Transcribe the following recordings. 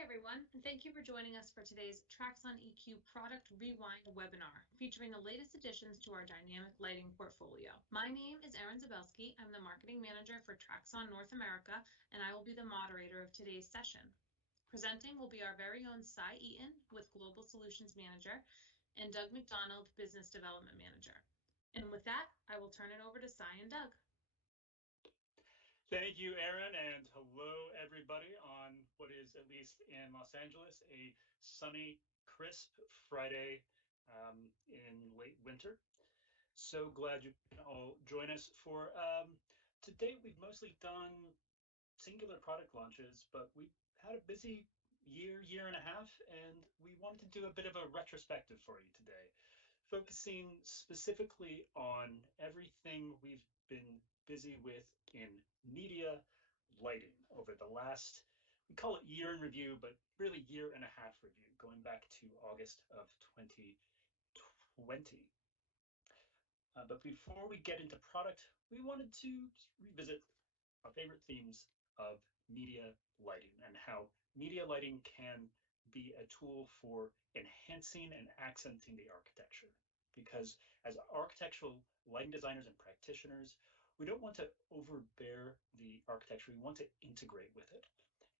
Hi everyone, and thank you for joining us for today's Traxon EQ Product Rewind webinar, featuring the latest additions to our dynamic lighting portfolio. My name is Erin Zabelski. I'm the Marketing Manager for Traxon North America, and I will be the moderator of today's session. Presenting will be our very own Cy Eaton, with Global Solutions Manager, and Doug McDonald, Business Development Manager. And with that, I will turn it over to Cy and Doug. Thank you, Erin, and hello, everybody, on what is, at least in Los Angeles, a sunny, crisp Friday in late winter. So glad you can all join us for, to date, we've mostly done singular product launches, but we had a busy year and a half, and we wanted to do a bit of a retrospective for you today, focusing specifically on everything we've been busy with in media lighting over the last, we call it year in review, but really year and a half review, going back to August of 2020. But before we get into product, we wanted to revisit our favorite themes of media lighting and how media lighting can be a tool for enhancing and accenting the architecture. Because as architectural lighting designers and practitioners, we don't want to overbear the architecture, we want to integrate with it.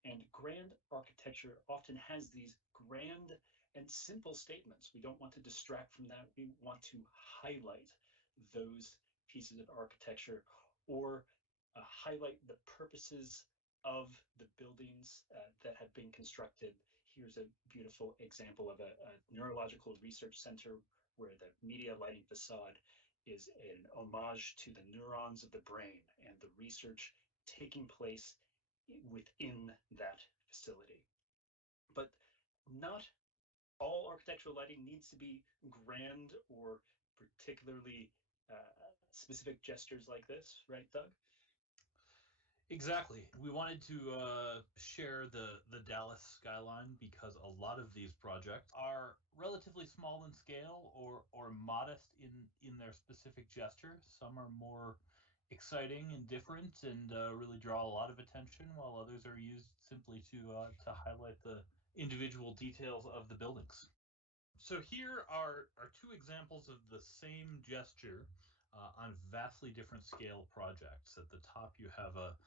And grand architecture often has these grand and simple statements. We don't want to distract from that. We want to highlight those pieces of architecture or highlight the purposes of the buildings that have been constructed. Here's a beautiful example of a neurological research center where the media lighting facade is an homage to the neurons of the brain and the research taking place within that facility. But not all architectural lighting needs to be grand or particularly specific gestures like this, right, Doug? Exactly. We wanted to share the Dallas skyline because a lot of these projects are relatively small in scale or modest in their specific gesture. Some are more exciting and different and really draw a lot of attention, while others are used simply to highlight the individual details of the buildings. So here are two examples of the same gesture on vastly different scale projects. At the top, you have a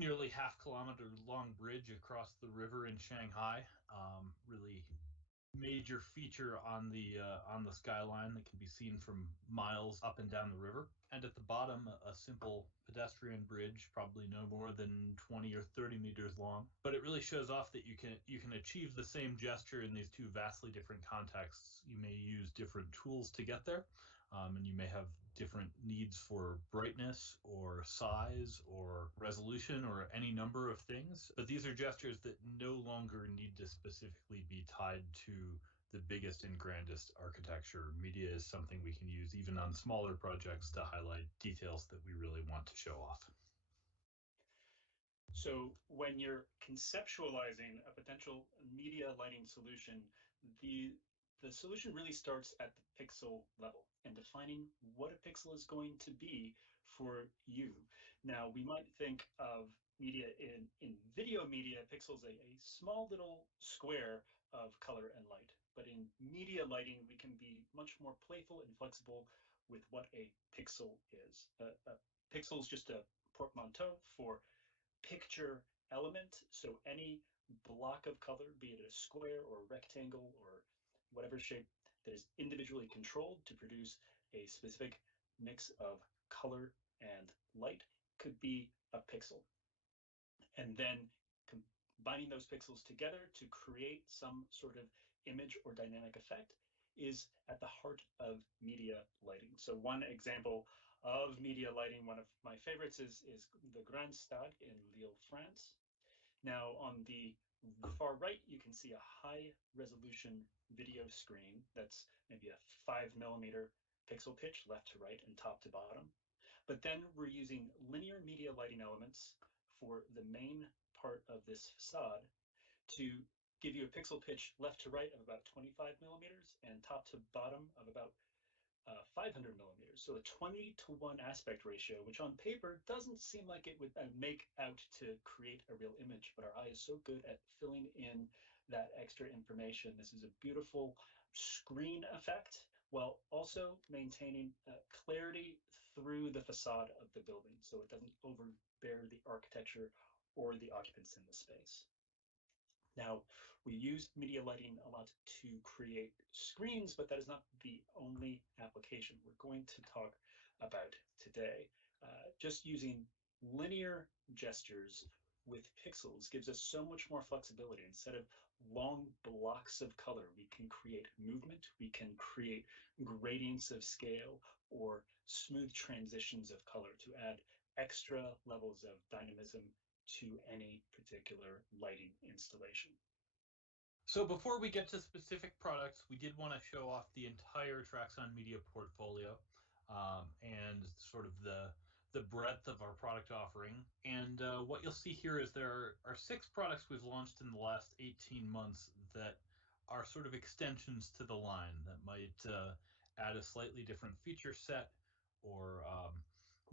nearly half-kilometer long bridge across the river in Shanghai. Really major feature on the skyline that can be seen from miles up and down the river. And at the bottom, a simple pedestrian bridge, probably no more than 20 or 30 meters long. But it really shows off that you can achieve the same gesture in these two vastly different contexts. You may use different tools to get there, and you may have different needs for brightness or size or resolution or any number of things. But these are gestures that no longer need to specifically be tied to the biggest and grandest architecture. Media is something we can use even on smaller projects to highlight details that we really want to show off. So when you're conceptualizing a potential media lighting solution, the solution really starts at the pixel level and defining what a pixel is going to be for you. Now, we might think of media in video media, pixels a small little square of color and light. But in media lighting, we can be much more playful and flexible with what a pixel is. A pixel is just a portmanteau for picture element. So any block of color, be it a square or a rectangle or whatever shape that is individually controlled to produce a specific mix of color and light, could be a pixel. And then combining those pixels together to create some sort of image or dynamic effect is at the heart of media lighting. So one example of media lighting, one of my favorites, is the Grand Stade in Lille, France. Now, on the far right, you can see a high resolution video screen that's maybe a 5mm pixel pitch left to right and top to bottom. But then we're using linear media lighting elements for the main part of this facade to give you a pixel pitch left to right of about 25mm and top to bottom of about 5 500 millimeters. So a 20:1 aspect ratio, which on paper doesn't seem like it would make out to create a real image, but our eye is so good at filling in that extra information. This is a beautiful screen effect while also maintaining clarity through the facade of the building, so it doesn't overbear the architecture or the occupants in the space. Now, we use media lighting a lot to create screens, but that is not the only application we're going to talk about today. Just using linear gestures with pixels gives us so much more flexibility. Instead of long blocks of color, we can create movement, we can create gradients of scale or smooth transitions of color to add extra levels of dynamism to any particular lighting installation. So before we get to specific products, we did want to show off the entire Traxon media portfolio and sort of the breadth of our product offering. And what you'll see here is there are 6 products we've launched in the last 18 months that are sort of extensions to the line that might add a slightly different feature set or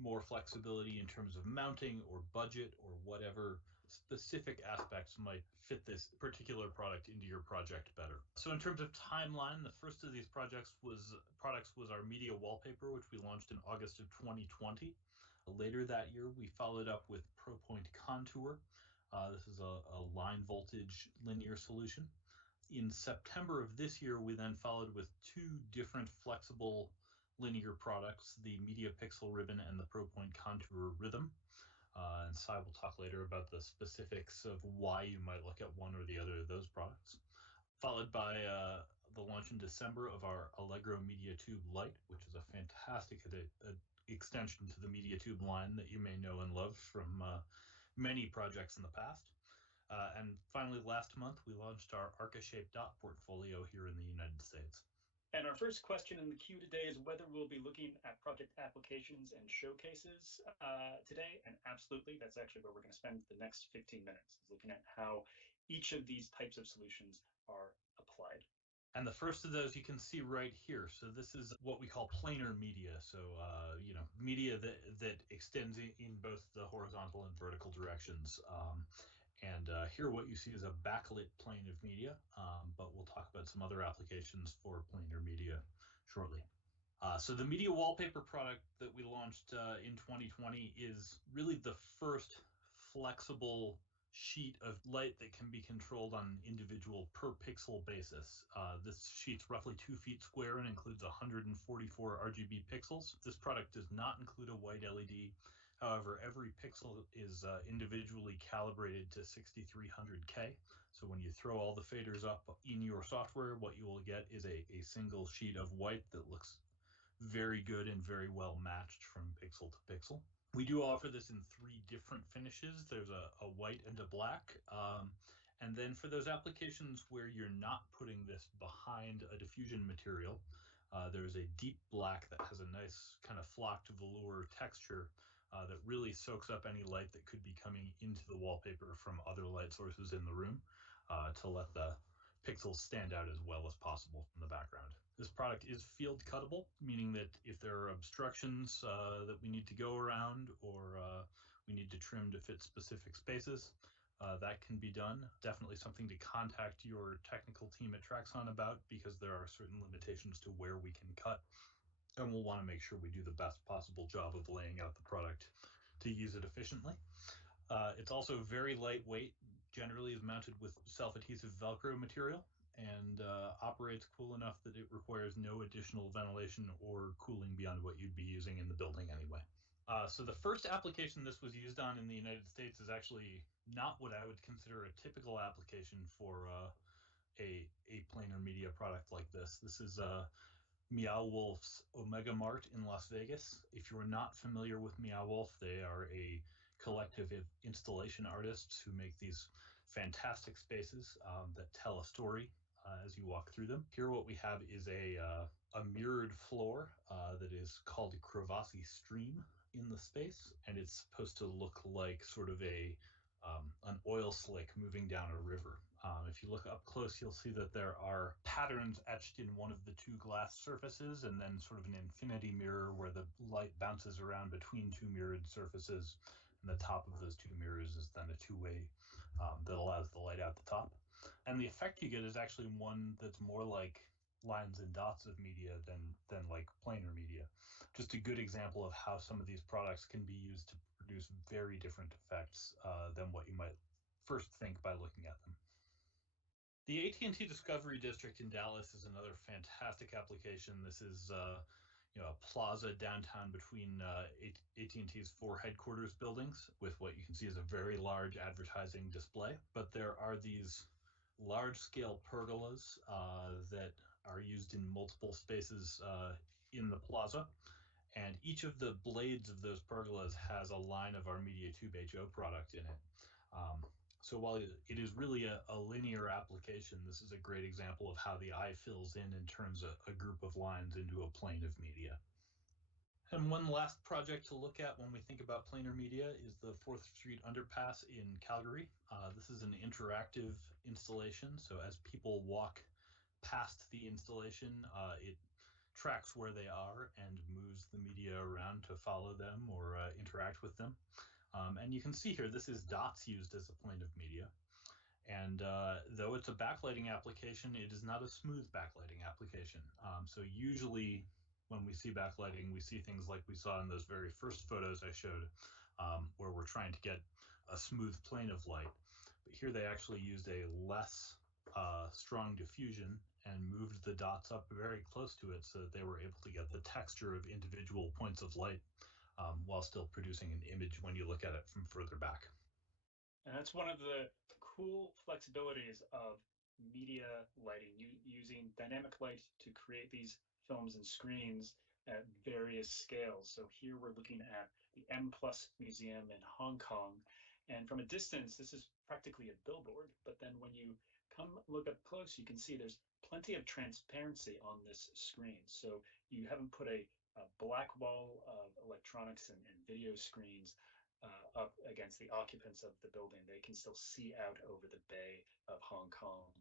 more flexibility in terms of mounting or budget or whatever specific aspects might fit this particular product into your project better. So in terms of timeline, the first of these products was our media wallpaper, which we launched in August of 2020. Later that year, we followed up with ProPoint Kontour. This is a line voltage linear solution. In September of this year, we then followed with 2 different flexible linear products, the Media Pixel Ribbon and the ProPoint Kontour Rhythm. And Sai will talk later about the specifics of why you might look at one or the other of those products. Followed by the launch in December of our Allegro Media Tube Lite, which is a fantastic extension to the Media Tube line that you may know and love from many projects in the past. And finally, last month, we launched our Archishape dot portfolio here in the United States. And our first question in the queue today is whether we'll be looking at project applications and showcases today. And absolutely, that's actually where we're going to spend the next 15 minutes, is looking at how each of these types of solutions are applied. And the first of those you can see right here. So this is what we call planar media. So, media that extends in both the horizontal and vertical directions. And here what you see is a backlit plane of media, but we'll talk about some other applications for planar media shortly. So the media wallpaper product that we launched in 2020 is really the first flexible sheet of light that can be controlled on an individual per pixel basis. This sheet's roughly 2 feet square and includes 144 RGB pixels. This product does not include a white LED. However, every pixel is individually calibrated to 6300K. So when you throw all the faders up in your software, what you will get is a single sheet of white that looks very good and very well matched from pixel to pixel. We do offer this in 3 different finishes. There's a white and a black. And then for those applications where you're not putting this behind a diffusion material, there's a deep black that has a nice kind of flocked velour texture that really soaks up any light that could be coming into the wallpaper from other light sources in the room to let the pixels stand out as well as possible from the background. This product is field cuttable, meaning that if there are obstructions that we need to go around or we need to trim to fit specific spaces, that can be done. Definitely something to contact your technical team at Traxon about, because there are certain limitations to where we can cut. And we'll want to make sure we do the best possible job of laying out the product to use it efficiently. It's also very lightweight, generally is mounted with self-adhesive Velcro material, and operates cool enough that it requires no additional ventilation or cooling beyond what you'd be using in the building anyway. So the first application this was used on in the United States is actually not what I would consider a typical application for a planar media product like this. This is Meadowhall's Omega Mart in Las Vegas. If you're not familiar with Meadowhall, they are a collective of installation artists who make these fantastic spaces that tell a story as you walk through them. Here what we have is a mirrored floor that is called a crevasse stream in the space, and it's supposed to look like sort of a an oil slick moving down a river. If you look up close, you'll see that there are patterns etched in one of the two glass surfaces, and then sort of an infinity mirror where the light bounces around between two mirrored surfaces. And the top of those two mirrors is then a two-way that allows the light out the top. And the effect you get is actually one that's more like lines and dots of media than like planar media. Just a good example of how some of these products can be used to produce very different effects than what you might first think by looking at them. The AT&T Discovery District in Dallas is another fantastic application. This is a plaza downtown between AT&T's 4 headquarters buildings with what you can see as a very large advertising display. But there are these large-scale pergolas that are used in multiple spaces in the plaza. And each of the blades of those pergolas has a line of our MediaTube HO product in it. So while it is really a linear application, this is a great example of how the eye fills in turns a group of lines into a plane of media. And one last project to look at when we think about planar media is the 4th Street Underpass in Calgary. This is an interactive installation. So as people walk past the installation, it tracks where they are and moves the media around to follow them or interact with them. And you can see here, this is dots used as a plane of media. And though it's a backlighting application, it is not a smooth backlighting application. So usually when we see backlighting, we see things like we saw in those very first photos I showed, where we're trying to get a smooth plane of light. But here they actually used a less strong diffusion and moved the dots up very close to it so that they were able to get the texture of individual points of light while still producing an image when you look at it from further back. And that's one of the cool flexibilities of media lighting, using dynamic light to create these films and screens at various scales. So here we're looking at the M+ Museum in Hong Kong. And from a distance, this is practically a billboard. But then when you come look up close, you can see there's plenty of transparency on this screen. So you haven't put a black wall of electronics and video screens up against the occupants of the building. They can still see out over the Bay of Hong Kong.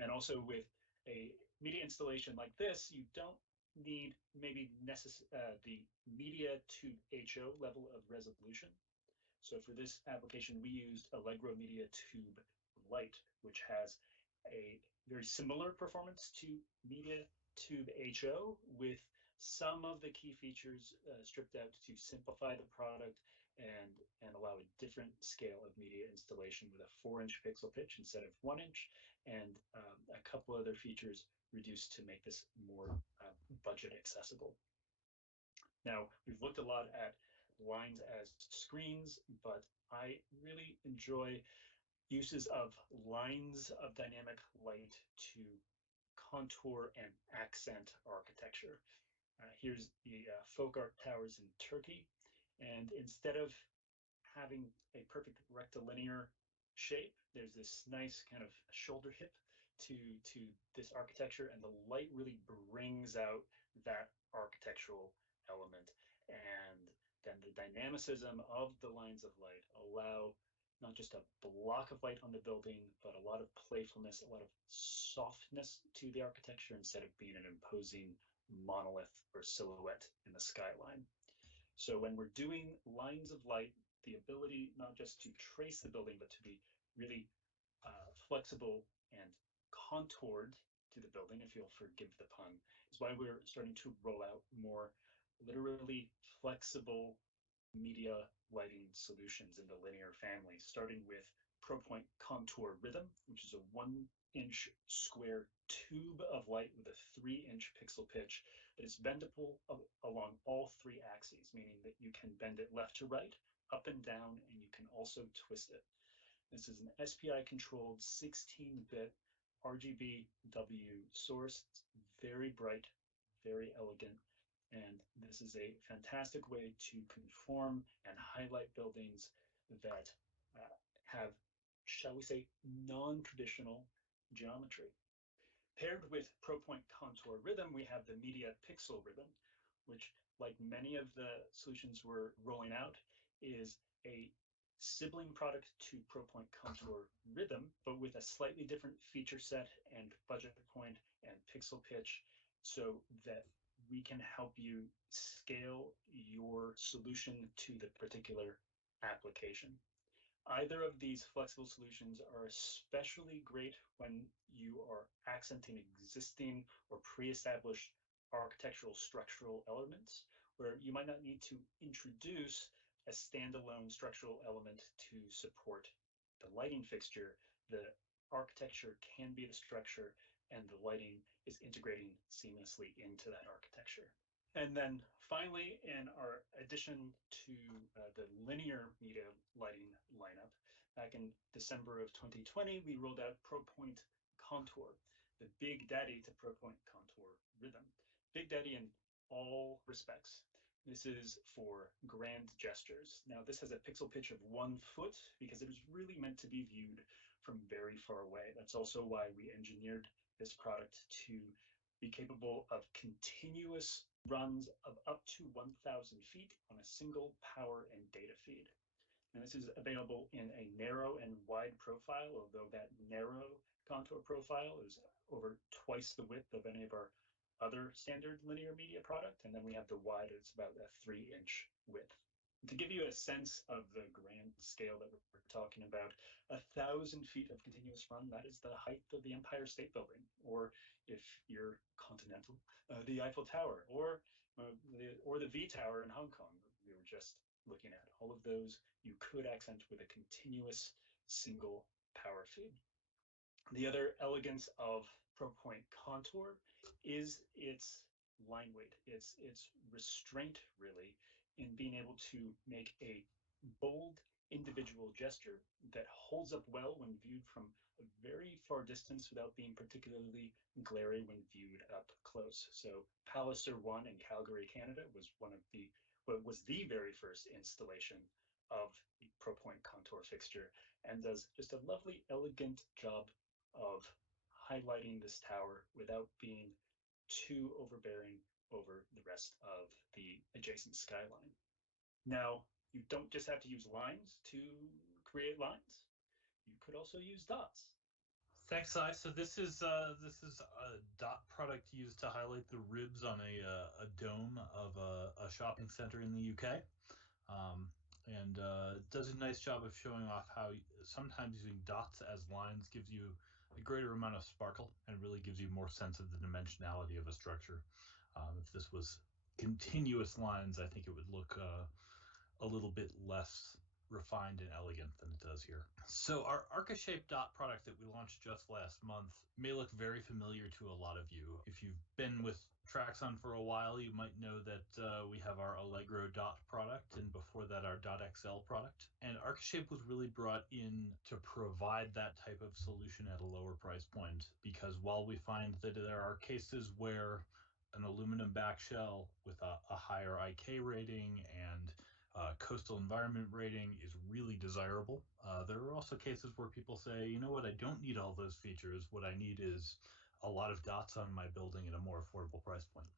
And also with a media installation like this, you don't need maybe the MediaTube HO level of resolution. So for this application, we used Allegro MediaTube Lite, which has a very similar performance to MediaTube HO with some of the key features stripped out to simplify the product and allow a different scale of media installation with a 4-inch pixel pitch instead of 1 inch, and a couple other features reduced to make this more budget accessible. Now, we've looked a lot at lines as screens, but I really enjoy uses of lines of dynamic light to contour and accent architecture. Here's the folk art towers in Turkey, and instead of having a perfect rectilinear shape, there's this nice kind of shoulder hip to this architecture, and the light really brings out that architectural element. And then the dynamicism of the lines of light allow not just a block of light on the building, but a lot of playfulness, a lot of softness to the architecture instead of being an imposing monolith or silhouette in the skyline. So when we're doing lines of light, the ability not just to trace the building, but to be really flexible and contoured to the building, if you'll forgive the pun, is why we're starting to roll out more literally flexible media lighting solutions in the linear family, starting with ProPoint Kontour Rhythm, which is a 1-inch square tube of light with a 3-inch pixel pitch that is bendable along all 3 axes, meaning that you can bend it left to right, up and down, and you can also twist it. This is an SPI controlled 16-bit RGBW source. It's very bright, very elegant, and this is a fantastic way to conform and highlight buildings that have, shall we say, non-traditional geometry. Paired with ProPoint Kontour Rhythm, we have the Media Pixel Rhythm, which, like many of the solutions we're rolling out, is a sibling product to ProPoint Kontour Rhythm, but with a slightly different feature set and budget point and pixel pitch, so that we can help you scale your solution to the particular application. Either of these flexible solutions are especially great when you are accenting existing or pre-established architectural structural elements, where you might not need to introduce a standalone structural element to support the lighting fixture. The architecture can be the structure, and the lighting is integrating seamlessly into that architecture. And then finally, in our addition to the linear media lighting lineup, back in December of 2020, we rolled out ProPoint Kontour, the big daddy to ProPoint Kontour Rhythm. Big daddy in all respects. This is for grand gestures. Now, this has a pixel pitch of 1 foot because it was really meant to be viewed from very far away. That's also why we engineered this product to be capable of continuous runs of up to 1,000 feet on a single power and data feed. And this is available in a narrow and wide profile, although that narrow contour profile is over twice the width of any of our other standard linear media product. And then we have the wide, it's about a 3-inch width. To give you a sense of the grand scale that we're talking about, 1,000 feet of continuous run, that is the height of the Empire State Building, or if you're continental, the Eiffel Tower, or the V Tower in Hong Kong we were just looking at. All of those you could accent with a continuous single power feed. The other elegance of ProPoint Kontour is its line weight, its restraint, really, in being able to make a bold individual gesture that holds up well when viewed from a very far distance without being particularly glary when viewed up close. So Palliser 1 in Calgary, Canada was the very first installation of the ProPoint Kontour fixture, and does just a lovely, elegant job of highlighting this tower without being too overbearing over the rest of the adjacent skyline. Now, you don't just have to use lines to create lines. You could also use dots. Thanks, Si. So this is a dot product used to highlight the ribs on a dome of a shopping center in the UK, and does a nice job of showing off how sometimes using dots as lines gives you a greater amount of sparkle and really gives you more sense of the dimensionality of a structure. If this was continuous lines, I think it would look a little bit less refined and elegant than it does here. So our Archishape dot product that we launched just last month may look very familiar to a lot of you. If you've been with Traxon for a while, you might know that we have our Allegro dot product, and before that our dot XL product. And Archishape was really brought in to provide that type of solution at a lower price point, because while we find that there are cases where an aluminum back shell with a higher IK rating and coastal environment rating is really desirable, there are also cases where people say, you know what, I don't need all those features. What I need is a lot of dots on my building at a more affordable price point.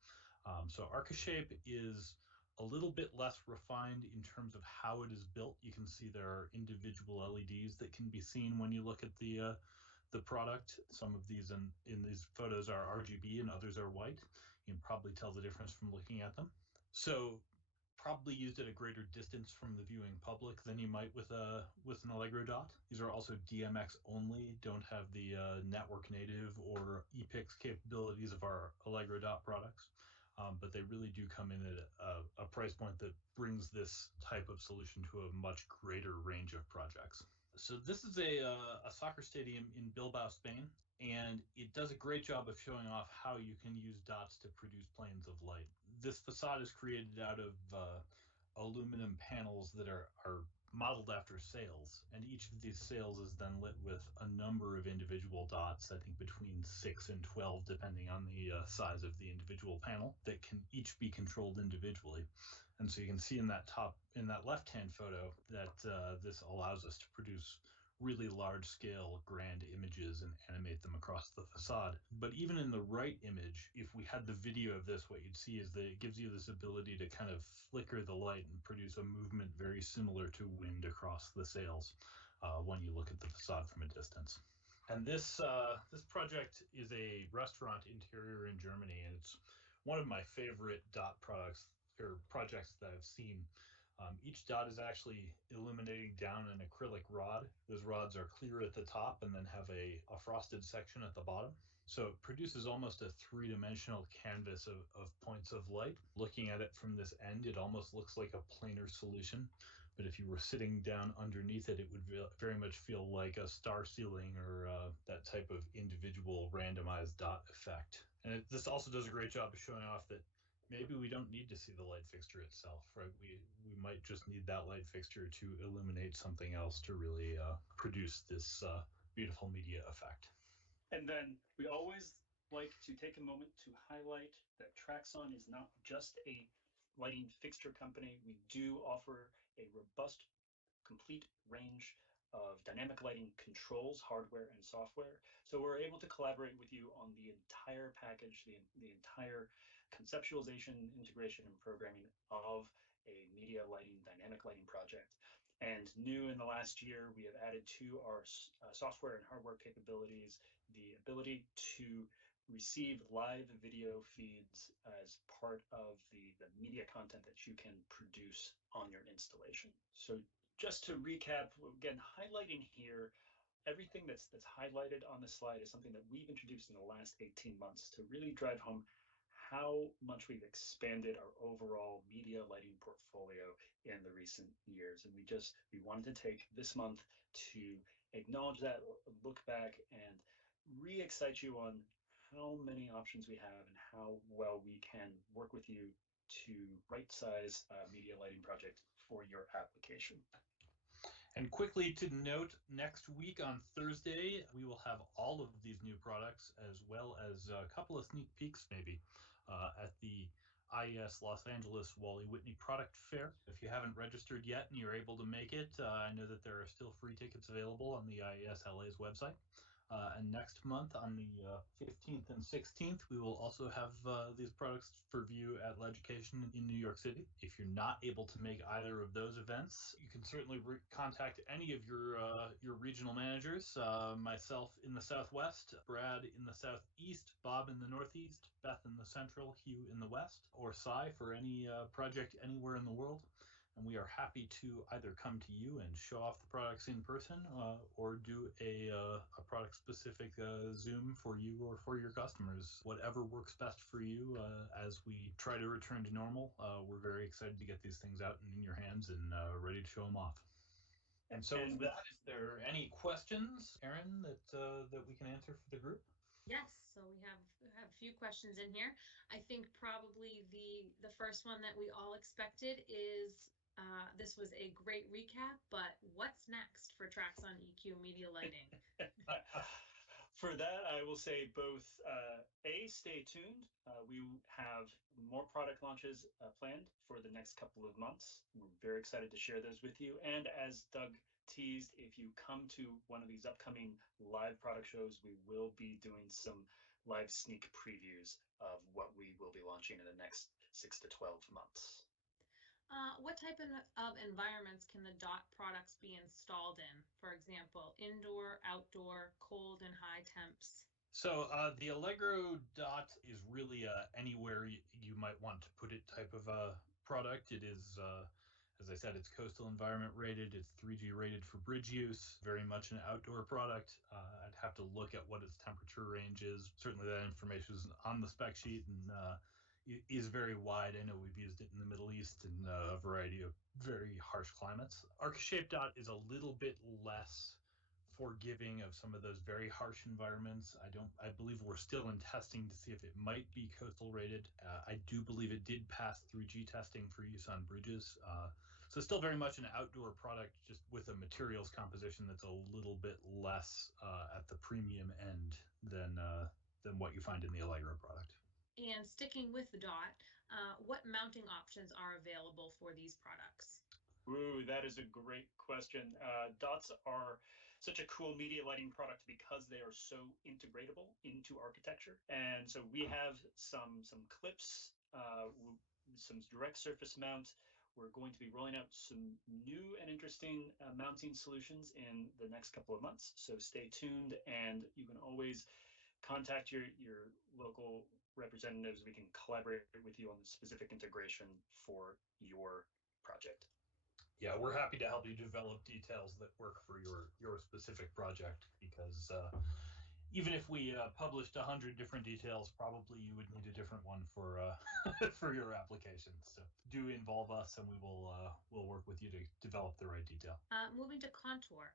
So Archishape is a little bit less refined in terms of how it is built. You can see there are individual LEDs that can be seen when you look at the product. Some of these in these photos are RGB and others are white. You can probably tell the difference from looking at them. So probably used at a greater distance from the viewing public than you might with an Allegro dot. These are also DMX only, don't have the network native or ePix capabilities of our Allegro dot products, but they really do come in at a price point that brings this type of solution to a much greater range of projects. So this is a soccer stadium in Bilbao, Spain, and it does a great job of showing off how you can use dots to produce planes of light. This facade is created out of aluminum panels that are modeled after sails, and each of these sails is then lit with a number of individual dots, I think between 6 and 12, depending on the size of the individual panel, that can each be controlled individually. And so you can see in that left-hand photo that this allows us to produce really large-scale grand images and animate them across the facade. But even in the right image, if we had the video of this, what you'd see is that it gives you this ability to kind of flicker the light and produce a movement very similar to wind across the sails when you look at the facade from a distance. And this project is a restaurant interior in Germany, and it's one of my favorite dot products or projects that I've seen. Each dot is actually illuminating down an acrylic rod. Those rods are clear at the top and then have a frosted section at the bottom. So it produces almost a three-dimensional canvas of points of light. Looking at it from this end, it almost looks like a planar solution. But if you were sitting down underneath it, it would very much feel like a star ceiling or that type of individual randomized dot effect. And this also does a great job of showing off that maybe we don't need to see the light fixture itself, right? We might just need that light fixture to illuminate something else to really produce this beautiful media effect. And then we always like to take a moment to highlight that Traxon is not just a lighting fixture company. We do offer a robust, complete range of dynamic lighting controls, hardware and software. So we're able to collaborate with you on the entire package, the entire conceptualization, integration, and programming of a media lighting, dynamic lighting project. And new in the last year, we have added to our software and hardware capabilities the ability to receive live video feeds as part of the media content that you can produce on your installation. So just to recap, again, highlighting here, everything that's highlighted on the slide is something that we've introduced in the last 18 months to really drive home how much we've expanded our overall media lighting portfolio in the recent years. And we wanted to take this month to acknowledge that, look back, and re-excite you on how many options we have and how well we can work with you to right-size a media lighting project for your application. And quickly to note, next week on Thursday, we will have all of these new products as well as a couple of sneak peeks maybe at the IES Los Angeles Wally Whitney Product Fair. If you haven't registered yet and you're able to make it, I know that there are still free tickets available on the IES LA's website. And next month on the 15th and 16th, we will also have these products for view at Lebendige in New York City. If you're not able to make either of those events, you can certainly contact any of your regional managers, myself in the Southwest, Brad in the Southeast, Bob in the Northeast, Beth in the Central, Hugh in the West, or Cy for any project anywhere in the world. And we are happy to either come to you and show off the products in person or do a product-specific Zoom for you or for your customers. Whatever works best for you as we try to return to normal. We're very excited to get these things out and in your hands and ready to show them off. And so with that, is there any questions, Erin, that we can answer for the group? Yes, so we have a few questions in here. I think probably the first one that we all expected is this was a great recap, but what's next for Traxon EQ Media Lighting? For that, I will say both, stay tuned. We have more product launches planned for the next couple of months. We're very excited to share those with you. And as Doug teased, if you come to one of these upcoming live product shows, we will be doing some live sneak previews of what we will be launching in the next 6 to 12 months. What type of environments can the dot products be installed in? For example, indoor, outdoor, cold and high temps? So the Allegro dot is really anywhere you might want to put it type of product. It is, as I said, it's coastal environment rated. It's 3G rated for bridge use. Very much an outdoor product. I'd have to look at what its temperature range is. Certainly that information is on the spec sheet and is very wide. I know we've used it in the Middle East in a variety of very harsh climates. Archishape dot is a little bit less forgiving of some of those very harsh environments. I believe we're still in testing to see if it might be coastal rated. I do believe it did pass 3G testing for use on bridges. So still very much an outdoor product, just with a materials composition that's a little bit less at the premium end than what you find in the Allegro product. And sticking with the dot, what mounting options are available for these products? Ooh, that is a great question. Dots are such a cool media lighting product because they are so integratable into architecture. And so we have some clips, some direct surface mount. We're going to be rolling out some new and interesting mounting solutions in the next couple of months. So stay tuned, and you can always contact your local representatives. We can collaborate with you on the specific integration for your project. Yeah, we're happy to help you develop details that work for your specific project, because even if we published 100 different details, probably you would need a different one for for your application. So do involve us, and we'll work with you to develop the right detail. Moving to Kontour.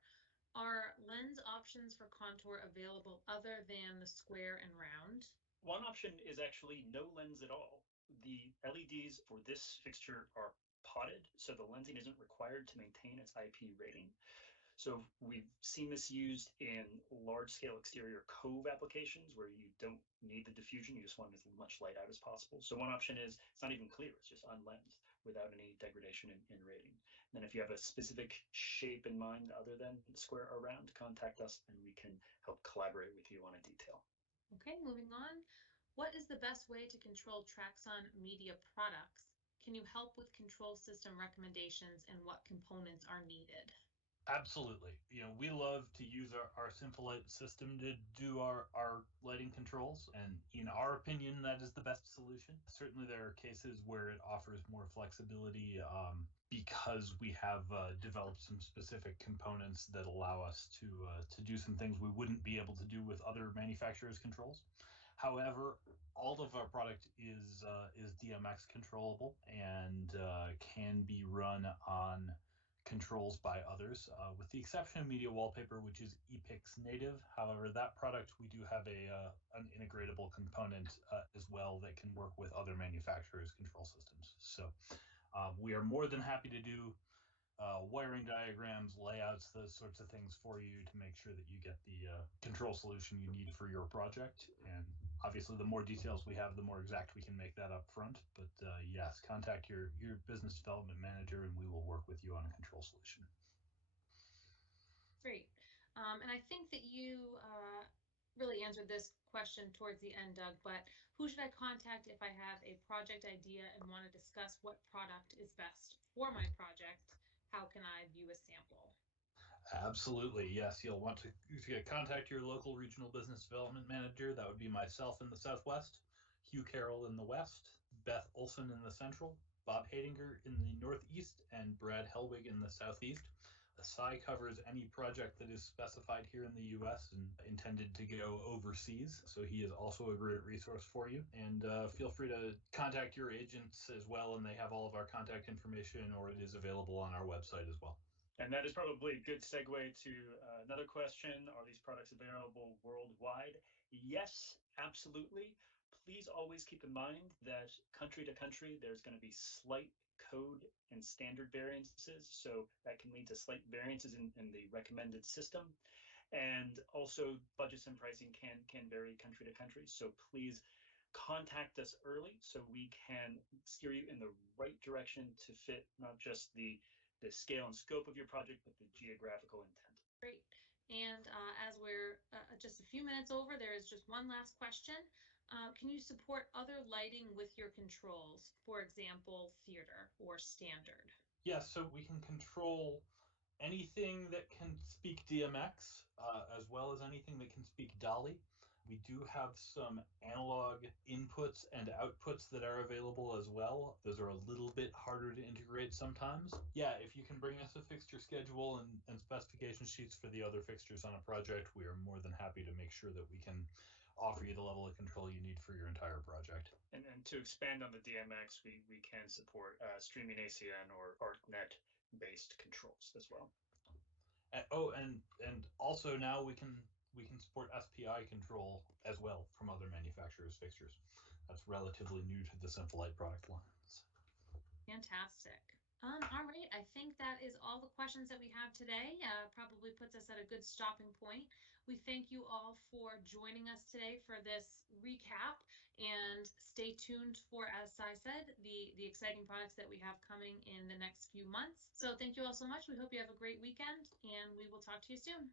Are lens options for Kontour available other than the square and round? One option is actually no lens at all. The LEDs for this fixture are potted, so the lensing isn't required to maintain its IP rating. So we've seen this used in large-scale exterior cove applications where you don't need the diffusion, you just want as much light out as possible. So one option is it's not even clear, it's just unlensed without any degradation in rating. And if you have a specific shape in mind other than square or round, contact us and we can help collaborate with you on a detail. Okay, moving on. What is the best way to control Traxon media products? Can you help with control system recommendations and what components are needed? Absolutely. We love to use our Sympholite system to do our lighting controls, and in our opinion, that is the best solution. Certainly, there are cases where it offers more flexibility because we have developed some specific components that allow us to do some things we wouldn't be able to do with other manufacturers' controls. However, all of our product is DMX controllable and can be run on controls by others, with the exception of Media Wallpaper, which is ePix native. However, that product, we do have an integratable component as well that can work with other manufacturers' control systems. So we are more than happy to do wiring diagrams, layouts, those sorts of things for you to make sure that you get the control solution you need for your project. And obviously, the more details we have, the more exact we can make that up front. But yes, contact your business development manager and we will work with you on a control solution. Great. And I think that you really answered this question towards the end, Doug, but who should I contact if I have a project idea and want to discuss what product is best for my project? How can I view a sample? Absolutely, yes. You'll want to contact your local regional business development manager. That would be myself in the Southwest, Hugh Carroll in the West, Beth Olson in the Central, Bob Hadinger in the Northeast, and Brad Helwig in the Southeast. Sai covers any project that is specified here in the US and intended to go overseas, so he is also a great resource for you. And feel free to contact your agents as well, and they have all of our contact information, or it is available on our website as well. And that is probably a good segue to another question. Are these products available worldwide? Yes, absolutely. Please always keep in mind that country to country, there's going to be slight code and standard variances. So that can lead to slight variances in the recommended system. And also budgets and pricing can vary country to country. So please contact us early so we can steer you in the right direction to fit not just the scale and scope of your project, but the geographical intent. Great. And as we're just a few minutes over, there is just one last question. Can you support other lighting with your controls, for example, theater or standard? Yes, so we can control anything that can speak DMX, as well as anything that can speak Dolly. We do have some analog inputs and outputs that are available as well. Those are a little bit harder to integrate sometimes. Yeah, if you can bring us a fixture schedule and specification sheets for the other fixtures on a project, we are more than happy to make sure that we can offer you the level of control you need for your entire project. And to expand on the DMX, we can support streaming ACN or ArcNet based controls as well. And also now we can support SPI control as well from other manufacturers' fixtures. That's relatively new to the Sympholite product lines. Fantastic. All right, I think that is all the questions that we have today. Probably puts us at a good stopping point. We thank you all for joining us today for this recap, and stay tuned for, as Sai said, the exciting products that we have coming in the next few months. So thank you all so much. We hope you have a great weekend, and we will talk to you soon.